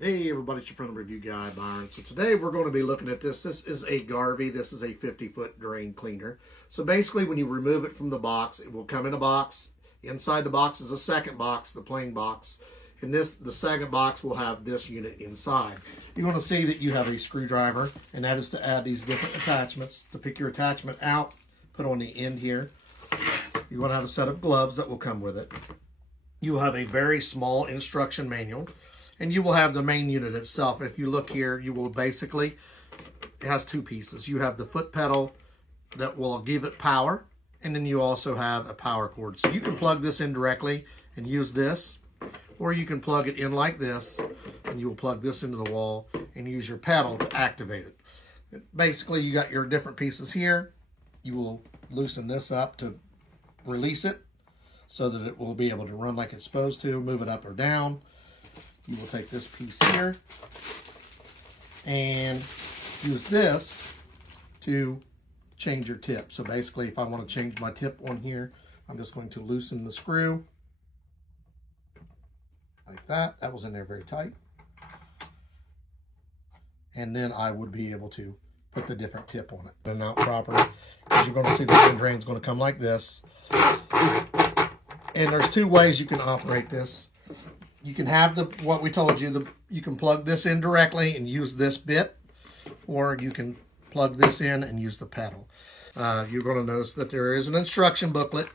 Hey everybody, it's your friend review guy Byron. So today we're going to be looking at this. This is a Garvey. This is a 50-foot drain cleaner. So basically when you remove it from the box, it will come in a box. Inside the box is a second box, the plain box. And the second box will have this unit inside. You're going to see that you have a screwdriver, and that is to add these different attachments. To pick your attachment out, put on the end here. You're going to have a set of gloves that will come with it. You will have a very small instruction manual. And you will have the main unit itself. If you look here, you will basically, it has two pieces. You have the foot pedal that will give it power, and then you also have a power cord. So you can plug this in directly and use this, or you can plug it in like this, and you will plug this into the wall and use your pedal to activate it. Basically, you got your different pieces here. You will loosen this up to release it so that it will be able to run like it's supposed to, move it up or down. You will take this piece here and use this to change your tip. So basically, if I want to change my tip on here, I'm just going to loosen the screw like that. That was in there very tight. And then I would be able to put the different tip on it. And out properly, because you're going to see the end drain is going to come like this. And there's two ways you can operate this. You can have what we told you, you can plug this in directly and use this bit, or you can plug this in and use the pedal. You're going to notice that there is an instruction booklet.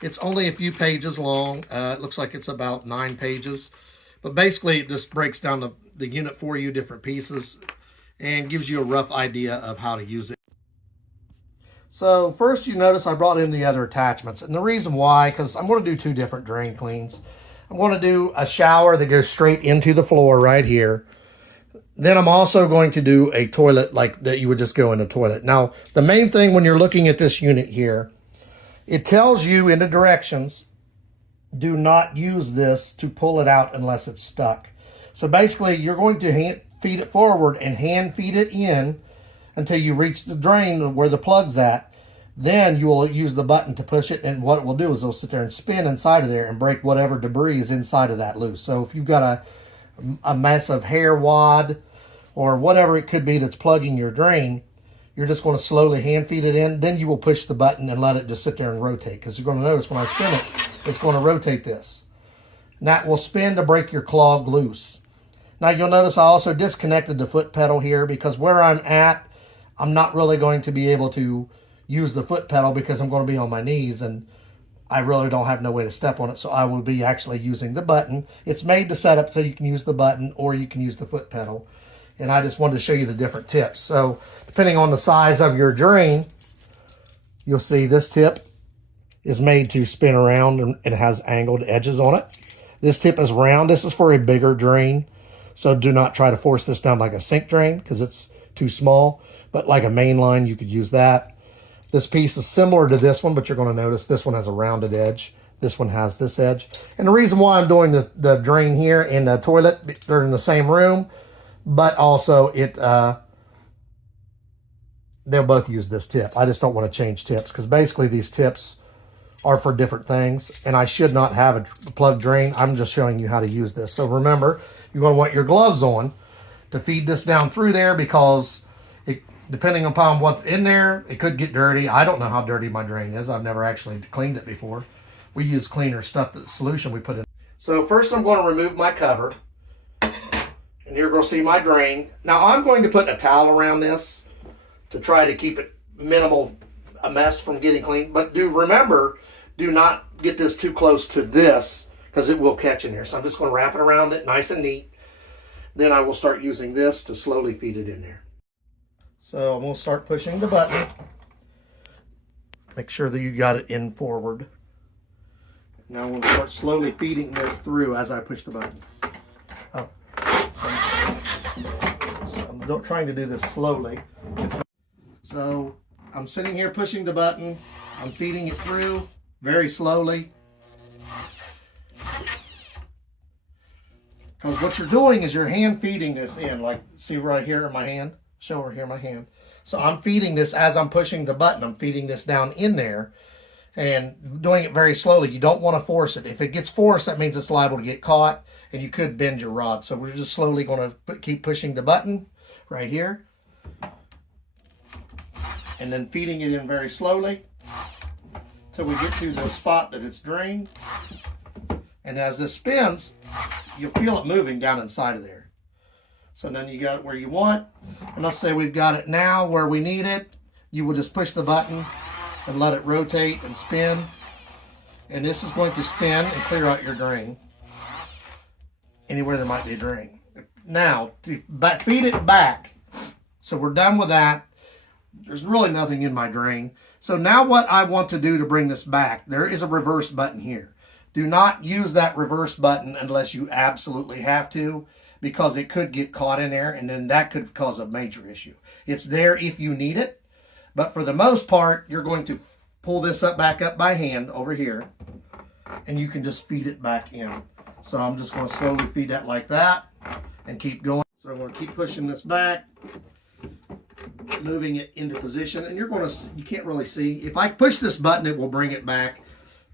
It's only a few pages long. It looks like it's about 9 pages. But basically, it just breaks down the unit for you, different pieces, and gives you a rough idea of how to use it. So first you notice I brought in the other attachments. And the reason why, because I'm going to do 2 different drain cleans. I'm going to do a shower that goes straight into the floor right here. Then I'm also going to do a toilet like that you would just go in the toilet. Now, the main thing when you're looking at this unit here, it tells you in the directions, do not use this to pull it out unless it's stuck. So basically, you're going to feed it forward and hand feed it in until you reach the drain where the plug's at. Then you will use the button to push it, and what it will do is it'll sit there and spin inside of there and break whatever debris is inside of that loose. So if you've got a mess of hair wad or whatever it could be that's plugging your drain, you're just going to slowly hand feed it in. Then you will push the button and let it just sit there and rotate, because you're going to notice when I spin it, it's going to rotate this. And that will spin to break your clog loose. Now you'll notice I also disconnected the foot pedal here, because where I'm at, I'm not really going to be able to use the foot pedal because I'm going to be on my knees and I really don't have no way to step on it. So I will be actually using the button. It's made to set up so you can use the button or you can use the foot pedal. And I just wanted to show you the different tips. So depending on the size of your drain, you'll see this tip is made to spin around and it has angled edges on it. This tip is round. This is for a bigger drain. So do not try to force this down like a sink drain because it's too small. But like a main line, you could use that. This piece is similar to this one, but you're going to notice this one has a rounded edge. This one has this edge. And the reason why I'm doing the drain here and the toilet, they're in the same room, but also they'll both use this tip. I just don't want to change tips because basically these tips are for different things, and I should not have a plug drain. I'm just showing you how to use this. So remember, you're going to want your gloves on to feed this down through there, because depending upon what's in there, it could get dirty. I don't know how dirty my drain is. I've never actually cleaned it before. We use cleaner stuff, the solution we put in. So first I'm going to remove my cover. And you're going to see my drain. Now I'm going to put a towel around this to try to keep it minimal, a mess from getting clean. But remember, do not get this too close to this because it will catch in here. So I'm just going to wrap it around it nice and neat. Then I will start using this to slowly feed it in there. So I'm going to start pushing the button. Make sure that you got it in forward. Now I'm going to start slowly feeding this through as I push the button. Oh. So I'm trying to do this slowly. So I'm sitting here pushing the button. I'm feeding it through very slowly. Because what you're doing is you're hand feeding this in. Like, see right here in my hand? Show her here my hand. So I'm feeding this as I'm pushing the button. I'm feeding this down in there. and doing it very slowly. You don't want to force it. If it gets forced, that means it's liable to get caught and you could bend your rod. So we're just slowly going to keep pushing the button right here and then feeding it in very slowly till we get to the spot that it's drained. And as this spins, you'll feel it moving down inside of there. So then you got it where you want. And let's say we've got it now where we need it. You will just push the button and let it rotate and spin. And this is going to spin and clear out your drain anywhere there might be a drain. Now, to feed it back. So we're done with that. There's really nothing in my drain. So now what I want to do to bring this back, there is a reverse button here. Do not use that reverse button unless you absolutely have to, because it could get caught in there and then that could cause a major issue. It's there if you need it, but for the most part, you're going to pull this back up by hand over here and you can just feed it back in. So I'm just going to slowly feed that like that and keep going. So I'm going to keep pushing this back, moving it into position, and you can't really see. If I push this button, it will bring it back.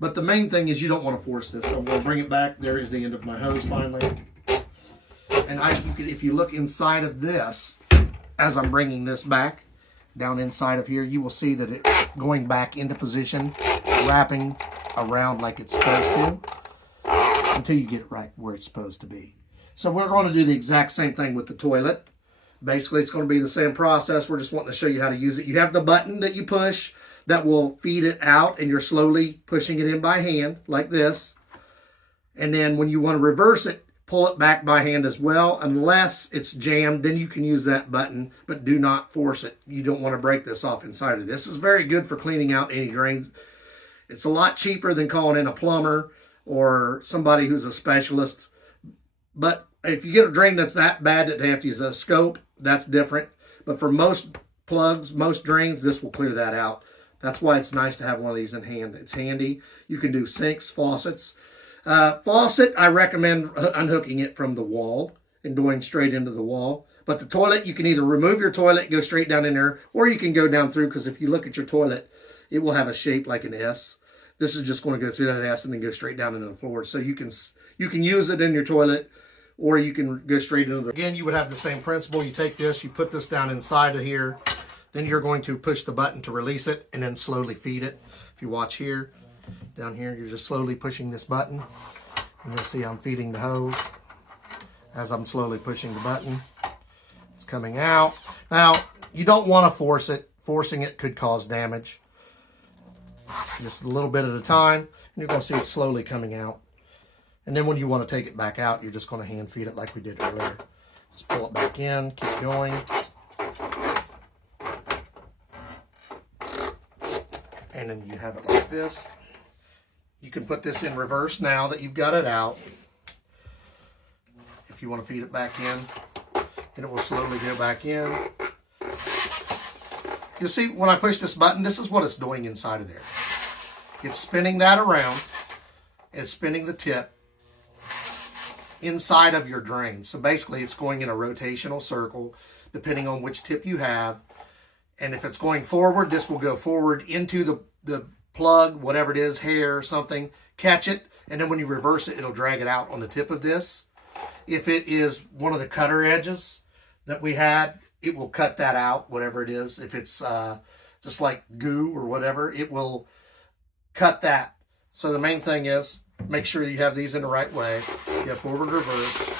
But the main thing is you don't want to force this. So I'm going to bring it back. There is the end of my hose finally. And if you look inside of this, as I'm bringing this back, down inside of here, you will see that it's going back into position, wrapping around like it's supposed to, until you get it right where it's supposed to be. So we're going to do the exact same thing with the toilet. Basically, it's going to be the same process. We're just wanting to show you how to use it. You have the button that you push that will feed it out, and you're slowly pushing it in by hand like this. And then when you want to reverse it, pull it back by hand as well. Unless it's jammed, then you can use that button, but do not force it. You don't want to break this off inside of this. This is very good for cleaning out any drains. It's a lot cheaper than calling in a plumber or somebody who's a specialist. But if you get a drain that's that bad that they have to use a scope, that's different. But for most plugs, most drains, this will clear that out. That's why it's nice to have one of these in hand. It's handy. You can do sinks, faucets. Faucet, I recommend unhooking it from the wall and going straight into the wall. But the toilet, you can either remove your toilet, go straight down in there, or you can go down through, because if you look at your toilet, it will have a shape like an S. This is just going to go through that S and then go straight down into the floor. So you can use it in your toilet, or you can go straight into the... Again, you would have the same principle. You take this, you put this down inside of here, then you're going to push the button to release it and then slowly feed it. If you watch here, down here, you're just slowly pushing this button. And you'll see I'm feeding the hose as I'm slowly pushing the button. It's coming out. Now, you don't want to force it. Forcing it could cause damage. Just a little bit at a time. And you're going to see it slowly coming out. And then when you want to take it back out, you're just going to hand feed it like we did earlier. Just pull it back in, keep going. And then you have it like this. You can put this in reverse now that you've got it out. If you want to feed it back in, and it will slowly go back in. You'll see when I push this button, this is what it's doing inside of there. It's spinning that around, and it's spinning the tip inside of your drain. So basically it's going in a rotational circle, depending on which tip you have. And if it's going forward, this will go forward into the plug, whatever it is, hair or something, catch it, and then when you reverse it, it'll drag it out on the tip of this. If it is one of the cutter edges that we had, it will cut that out, whatever it is. If it's just like goo or whatever, it will cut that. So the main thing is, make sure you have these in the right way. You have forward, reverse.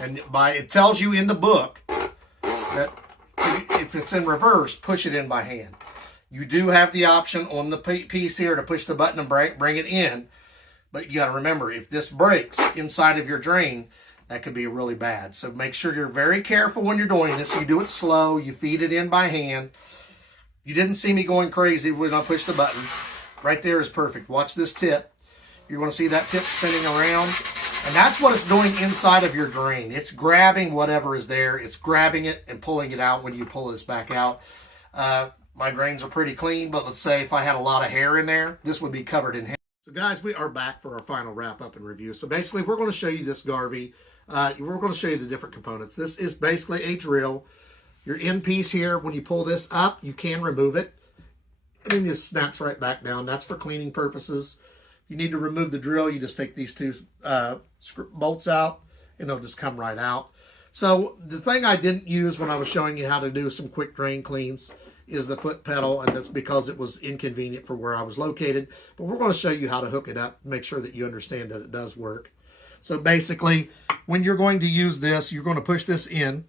And it tells you in the book that if it's in reverse, push it in by hand. You do have the option on the piece here to push the button and bring it in. But you got to remember, if this breaks inside of your drain, that could be really bad. So make sure you're very careful when you're doing this. You do it slow. You feed it in by hand. You didn't see me going crazy when I pushed the button. Right there is perfect. Watch this tip. You're going to see that tip spinning around. And that's what it's doing inside of your drain. It's grabbing whatever is there. It's grabbing it and pulling it out when you pull this back out. My drains are pretty clean, but let's say if I had a lot of hair in there, this would be covered in hair. So guys, we are back for our final wrap up and review. So basically, we're going to show you this Garvey. We're going to show you the different components. This is basically a drill. Your end piece here, when you pull this up, you can remove it. and then it just snaps right back down. That's for cleaning purposes. If you need to remove the drill, you just take these two bolts out, and it'll just come right out. So the thing I didn't use when I was showing you how to do some quick drain cleans is the foot pedal, and that's because it was inconvenient for where I was located. But we're going to show you how to hook it up, make sure that you understand that it does work. So basically, when you're going to use this, you're going to push this in,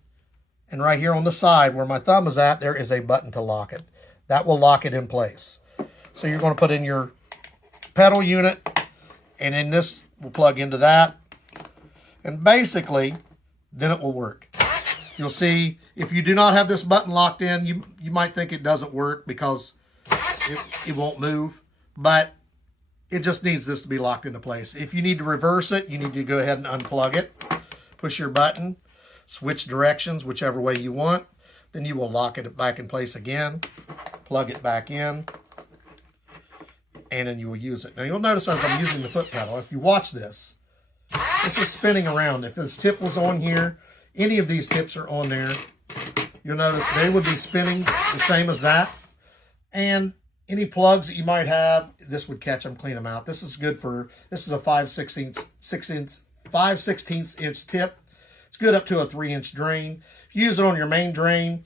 and right here on the side where my thumb is at, there is a button to lock it. That will lock it in place. So you're going to put in your pedal unit, and then this will plug into that, and basically then it will work. You'll see if you do not have this button locked in, you might think it doesn't work because it won't move, but it just needs this to be locked into place. If you need to reverse it, you need to go ahead and unplug it, push your button, switch directions whichever way you want, then you will lock it back in place again, plug it back in, and then you will use it. Now you'll notice as I'm using the foot pedal, if you watch this is spinning around. If this tip was on here, any of these tips are on there, you'll notice they would be spinning the same as that. And any plugs that you might have, this would catch them, clean them out. This is good for, this is a 5/16 inch tip. It's good up to a 3-inch drain. If you use it on your main drain,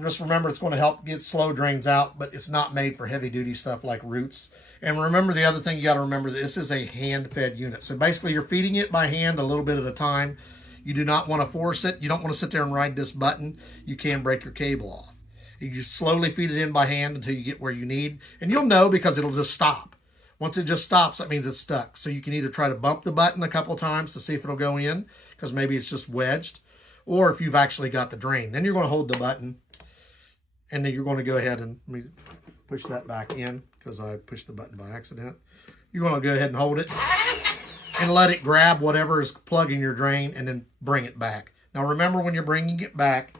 just remember it's going to help get slow drains out, but it's not made for heavy duty stuff like roots. And remember the other thing you got to remember, this is a hand-fed unit. So basically you're feeding it by hand a little bit at a time. You do not want to force it. You don't want to sit there and ride this button. You can break your cable off. You just slowly feed it in by hand until you get where you need. And you'll know because it'll just stop. Once it just stops, that means it's stuck. So you can either try to bump the button a couple times to see if it'll go in, because maybe it's just wedged, or if you've actually got the drain. Then you're going to hold the button, and then you're going to go ahead and let me push that back in because I pushed the button by accident. You're going to go ahead and hold it and let it grab whatever is plugging your drain and then bring it back. Now remember, when you're bringing it back,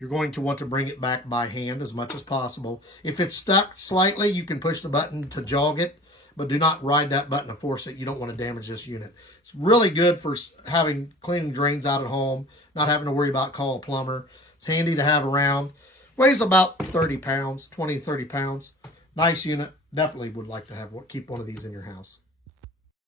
you're going to want to bring it back by hand as much as possible. If it's stuck slightly, you can push the button to jog it, but do not ride that button to force it. You don't want to damage this unit. It's really good for cleaning drains out at home, not having to worry about call a plumber. It's handy to have around. Weighs about 30 pounds, 20, 30 pounds. Nice unit. Definitely would like to keep one of these in your house.